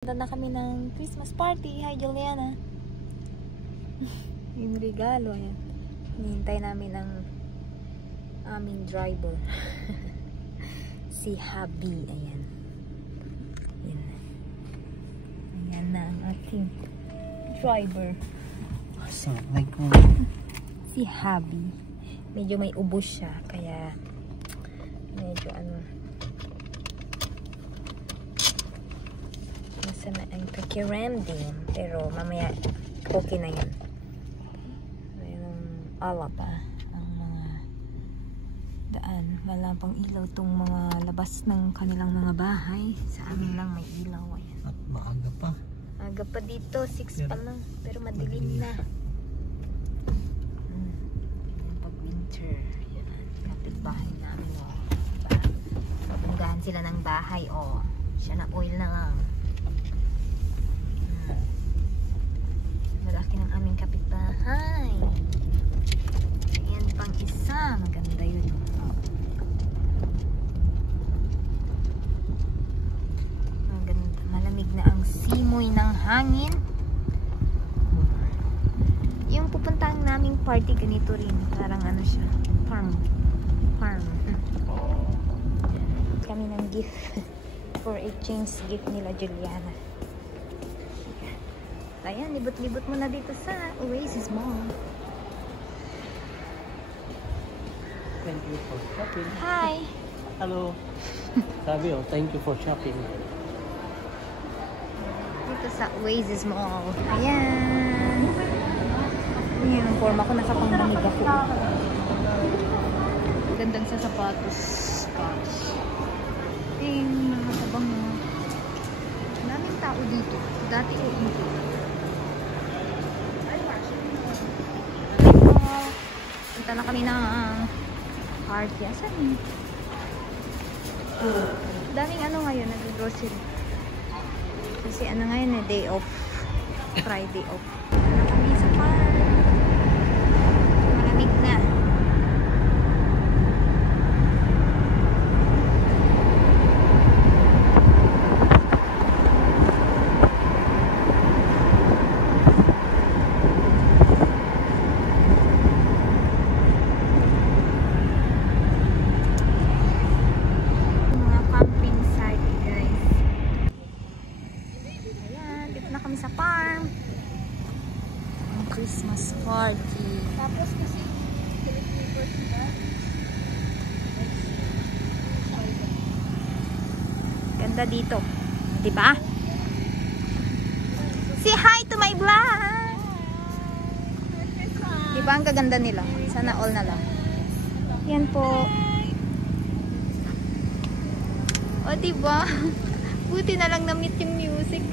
Punta na kami ng Christmas party. Hi, Juliana. Yung regalo. Ayan. Hinihintay namin ang aming driver. Si Habi. Ayan. Ayan. Ayan na ang ating driver. Si Habi. Medyo may ubos siya. Kaya medyo masama ang pakiramdam. Pero mamaya okay na yan. Mayroong ala pa ang mga daan. Wala pang ilaw tong mga labas ng kanilang mga bahay. Sa amin lang may ilaw. Ayan. At maaga pa. Aga pa dito. 6 pa lang. Pero madilim na. Pag winter. Yan. Kapit bahay namin. Mabunggahan sila ng bahay. Siya na oil na lang. Malaki ng aming kapitbahay. Ayan pang isa. Maganda yun. Maganda. Malamig na ang simoy ng hangin. Yung pupuntahan naming party ganito rin. Parang ano siya. Farm. Kami ng gift. For exchange gift nila Juliana. Ayan, libot-libot mo na dito sa Oasis Mall. Thank you for shopping. Hi! Hello. Sabi thank you for shopping. Dito sa Oasis Mall. Ayan! Ayan ang forma ko. Nakapanglamig ako. Gandang sa sapatos. Yung mga tabang mga. Maraming tao dito. Dati dito. Punta na kami ng party. Asan yun? Daming ngayon, nag-grocery. Kasi ngayon day off. Friday off. Kami sa park. Malamig na. Sa farm. Ang Christmas party. Tapos kasi ganda dito. Diba? Say hi to my vlog! Diba ang kaganda nila? Sana all na lang. Yan po. O diba? Buti na lang na-meet yung music.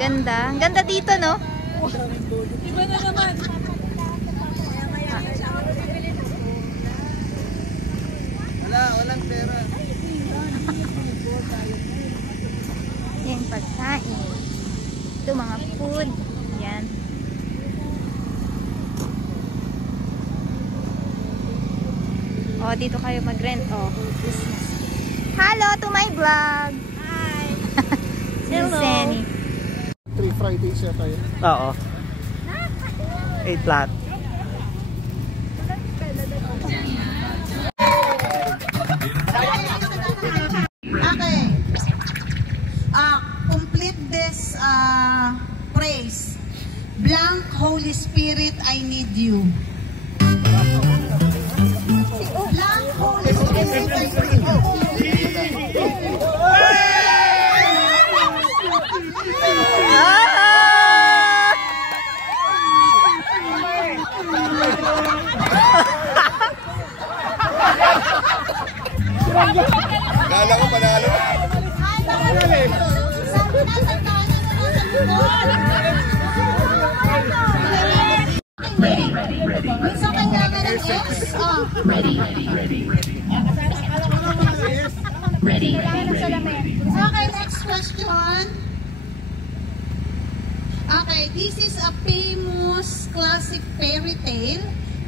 Ganda. Ganda dito, no? Iba na naman. Walang pera. Yan, pagkain. Ito, mga food. Yan. Dito kayo mag-rent. Christmas. Hello to my vlog. Hi. Hello. Senny. 3 Fridays siya tayo. Oo. 8 flat. Okay. Complete this praise. Blank, Holy Spirit, I need you. Blank, Holy Spirit, I need you. Kala ko panalo. Ready. Okay, next question. Okay, this is a famous classic fairy tale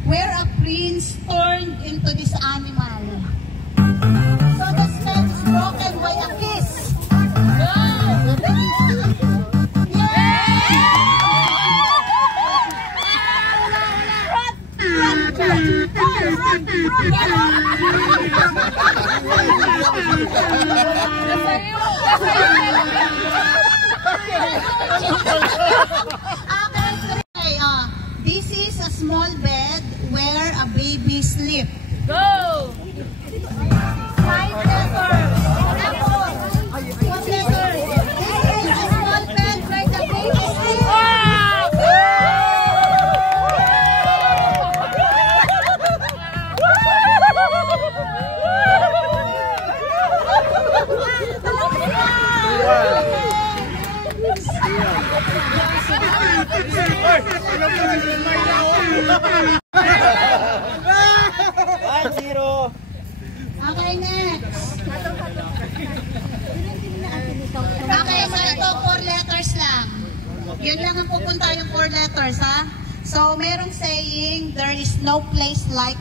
where a prince turned into this animal. So the steps broke broken by a kiss. This is a small bed where a baby sleep. Go! 5 letters. What letters? This is a small bed where the baby sleep. Okay, next. Okay, so ito 4 letters lang. Yun lang ang pupunta yung 4 letters, ha? So, merong saying, there is no place like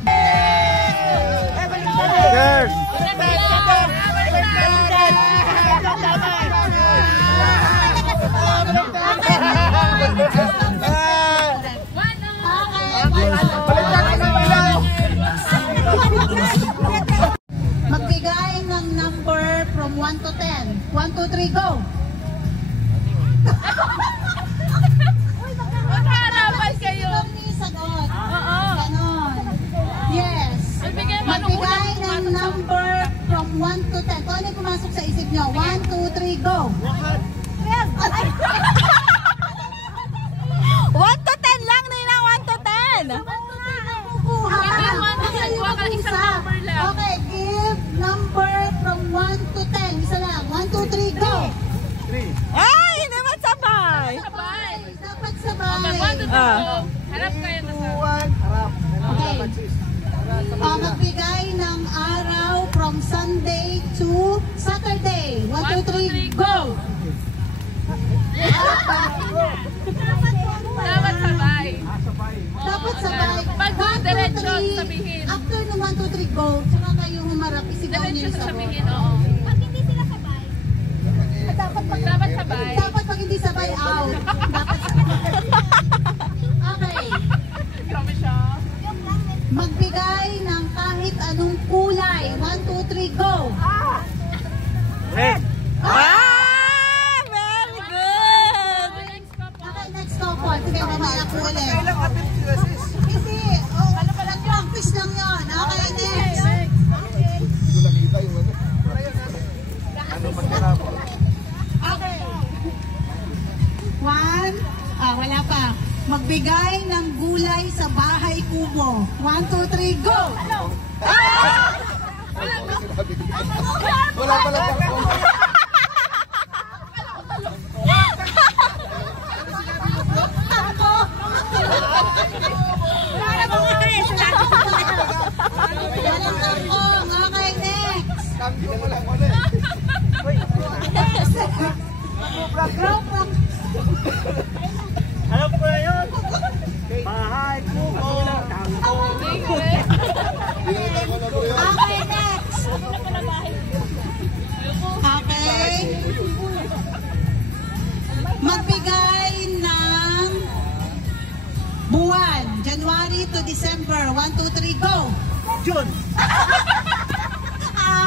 magbigay ng number from 1 to 10. 1, 2, 3, go! Magkaharapan kayo. Sagot. Oo. Ganon. Yes. Magbigay ng number from 1 to 10. Kung ano yung pumasok sa isip nyo? 1, 2, 3, go! 1 to 10 lang, Nina. 1 to 10. Okay, give number from 1 to 10. Isa lang. 1, 2, 3, go! Ay, hindi man sabay. Sabay. Dapat sabay. Harap kayo na sa... Okay. Magbigay ng araw from Sunday to Saturday. 1, 2, 3, go! Dapat sabay. Dapat sabay. Pag diretso sabihin. After ng 1, 2, 3, go, saka kayo humarap, isigaw niyo Diretso yung sagot. sabihin, oo. Pag hindi sila sabay. Dapat sabay. Dapat pag hindi sabay, out. Dapat sabay. Okay. Grabe siya. Magbigay ng kahit anong kulay. 1, 2, 3, go! Very good. Okay, next couple. Sige, mamaya po ulit. Hindi. Oh, practice lang yun. Okay, next. Okay. 1. Wala pa. Magbigay ng gulay sa bahay kubo. 1, 2, 3, go! Wala pala pa. Walang kangkong. Okay, next. Kangkong mo lang ulit. Alam ko na yun. Bahay ko. Okay, next. Okay. Magbigay ng buwan. January to December. 1, 2, 3, go! June.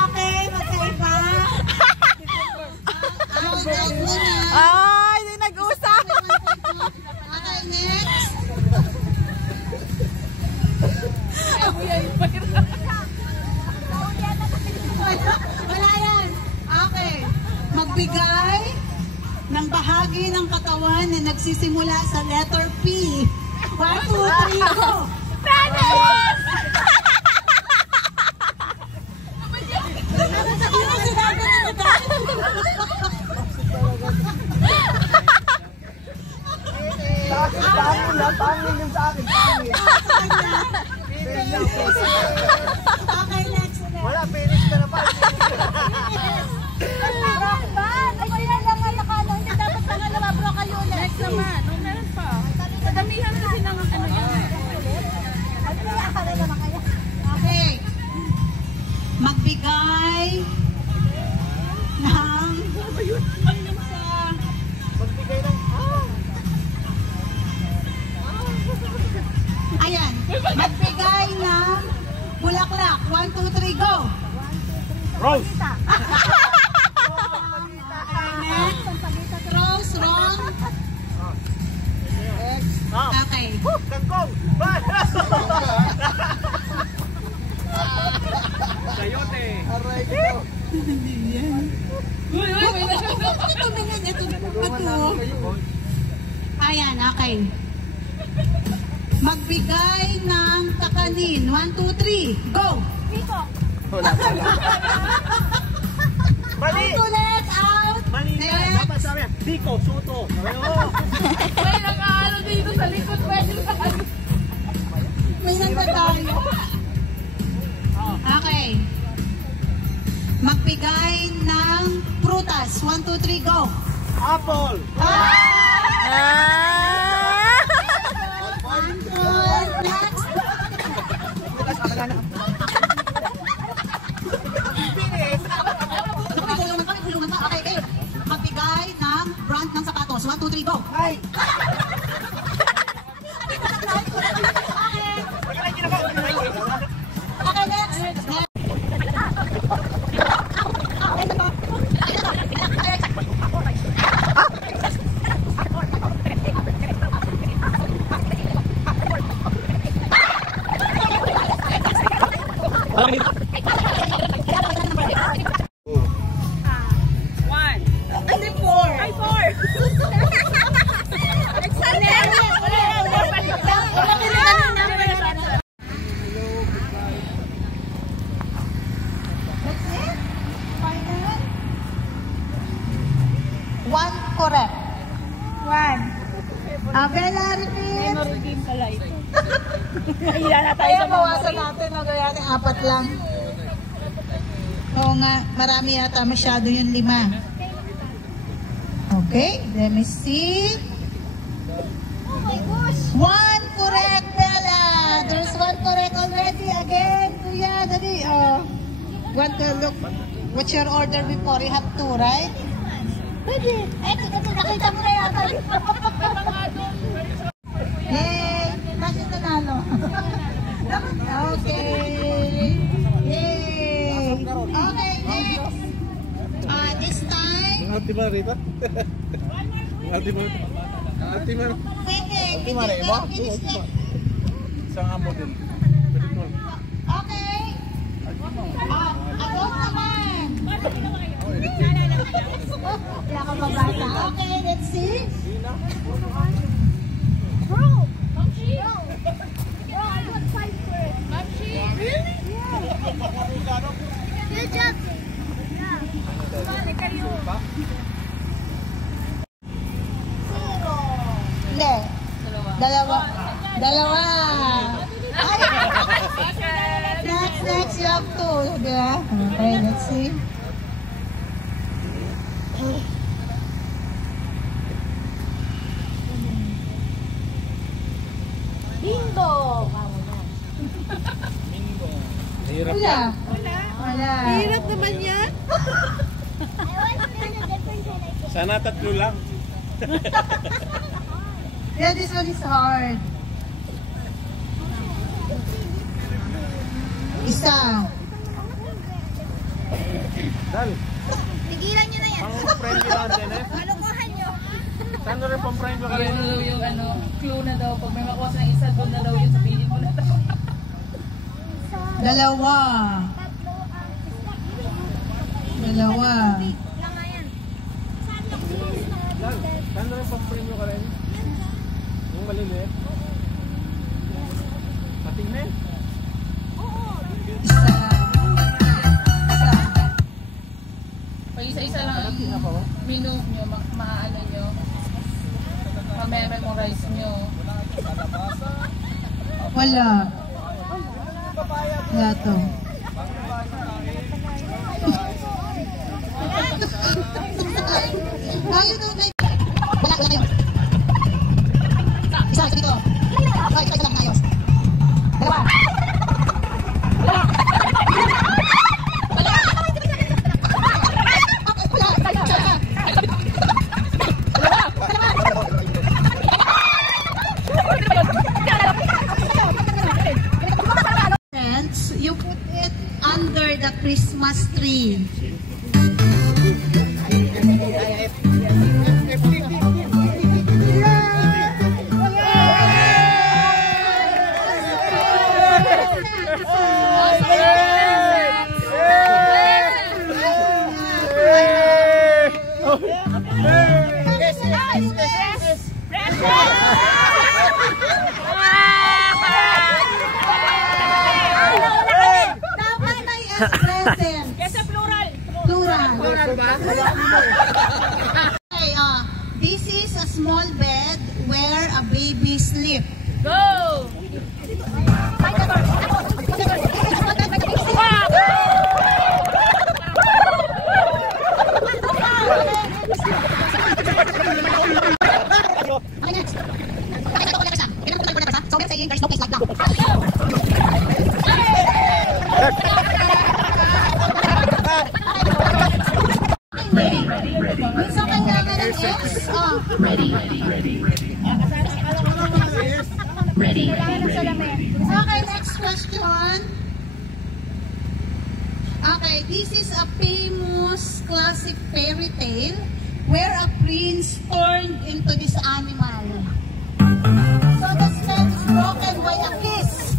Okay, magkaiba. Out muna. Ay, hindi nag-usap. Okay, next. Wala yan. Okay. Magbigay ng bahagi ng katawan na nagsisimula sa letter P. 1, 2, 3, go! Okay, next. Wala, finish ka na pa. Next naman. Meron pa. Madamihan kasi ng ano yan. Ano yung akala naman number 2. Ayan, okay. Magbigay ng kakanin. 1, 2, 3. Go! Mali! Ulit, out! Mali na! Next. Dapat sabi, Biko, Soto. May nag-aalo dito sa likod. Pwede na. May nagdadayo. Okay. Magbigay ng prutas. 1, 2, 3, go! Apple! Good. Next. Kulungan pa. Okay, okay. Magbigay ng brand ng sapatos. 1, 2, 3, go! Ay! Okay, next. Next. One correct. One. Bella, repeat. Redeem pala ito. Kaya bawasan natin. Magaya natin 4 lang. Oo nga, marami yata masyado yung 5. Okay, let me see. Oh my gosh! 1 correct, Bella. There's 1 correct already. Again, Kuya, dali. One to look. What's your order before? You have 2, right? Pwede! Eh, nakita mo na yata. Yay! Kasi nanalo. Okay. Yay! Okay, next. This time. Ati ba rito? Ati ba? Ati ba? Pwede. Ati ba rin mo? Finish na. Isang amo din. Okay. Ako naman. Wala ka mabasa. Okay, let's see. Bro! Mamshi! Bro, I got 5 for it. Mamshi! Really? Yeah. Good job. Yeah. Bali kayo. Zero. Hindi. Dalawa. Dalawa. Next, you have 2. Diba? Okay, let's see. Bingo! Wala. Wala. Hirap naman yan. I want to learn a different direction. Sana 3 lang. Yeah, this one is hard. Isa. Dal, Tigilan nyo na yan. pang-friend nyo lang din eh. Kalokohan nyo. Saan na rin pang-friend nyo ka rin? Yung ano, clue na daw. Pag may makuha ng isa, doon na daw yun. Sabihin mo na daw. Dalawa. Tatlo. Dalawa. Lang nga yan. Saan yung please na Dal, saan na rin pang-friend nyo ka rin? Yung maliliit? Pating na eh. Isa. Pag isa-isa lang ang menu nyo, maaano nyo. Ma-memorize nyo. Wala. Wala to. Ayun o, guys. Wala ka yun. Isa dito. Ay, isa lang ayos. Dalawa. You put it under the Christmas tree. Yes, Dapat may S present. Kasi plural. Plural. Plural ba? Okay, this is a small bed where a baby sleeps. Go! So let's say there's no place like that. So kailangan ng S. Okay, next question. Okay, this is a famous classic fairy tale where a prince turned into this animal. So the spell is broken by a kiss.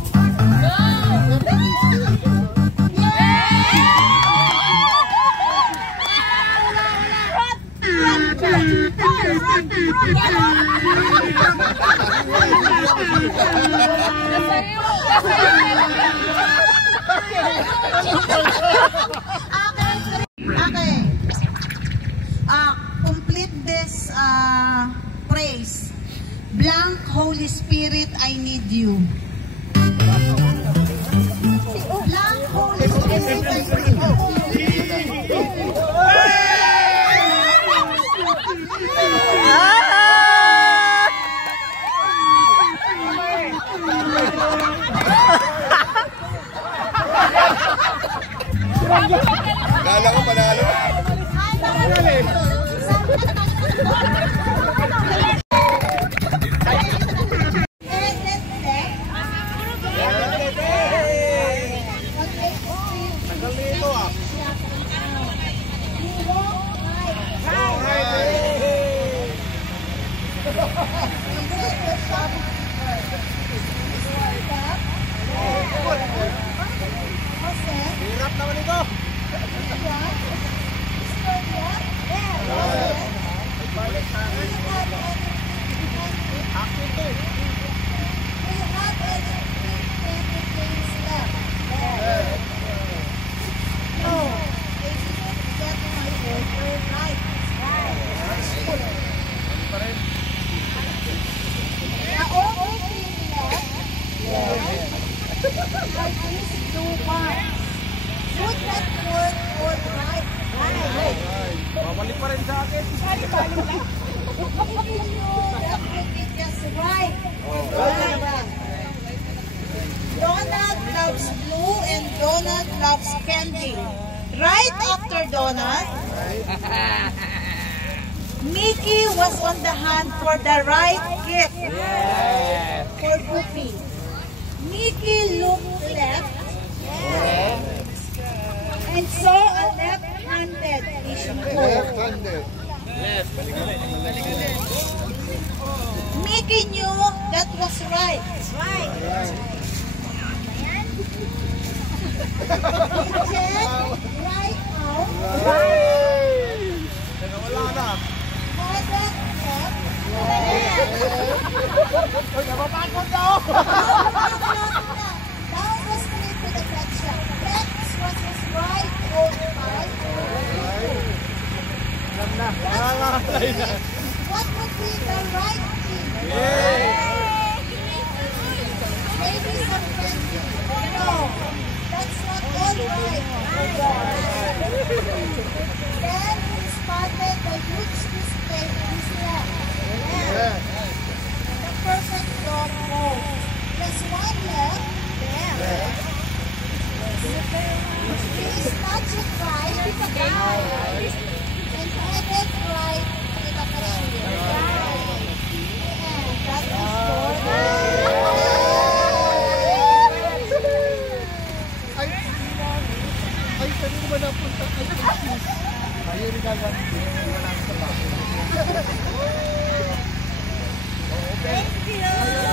Okay. Complete this praise. Blank, Holy Spirit, I need you. Blank, Holy Spirit, I need you. Kala ko panalo. Hirap naman ito. Babalik pa rin sa akin. Donald loves blue and Donald loves candy. Right after Donald, Mickey was on the hunt for the right gift for Goofy. Mickey looked left and saw a left-handed fishing pole. Mickey knew that was right. He checked right out. Headed left. Down the street to the pet shop. Rex was his right over right. What would be the right thing? Maybe some candy. No, that's not all right. Then he spotted the huge display in his left. The perfect dog bowl. There's one left. There. He snatched it right and headed right to the cashier. And that is Ay, saan mo ba napunta? Ayun rin gagawin. Wala sa bahay. Thank you.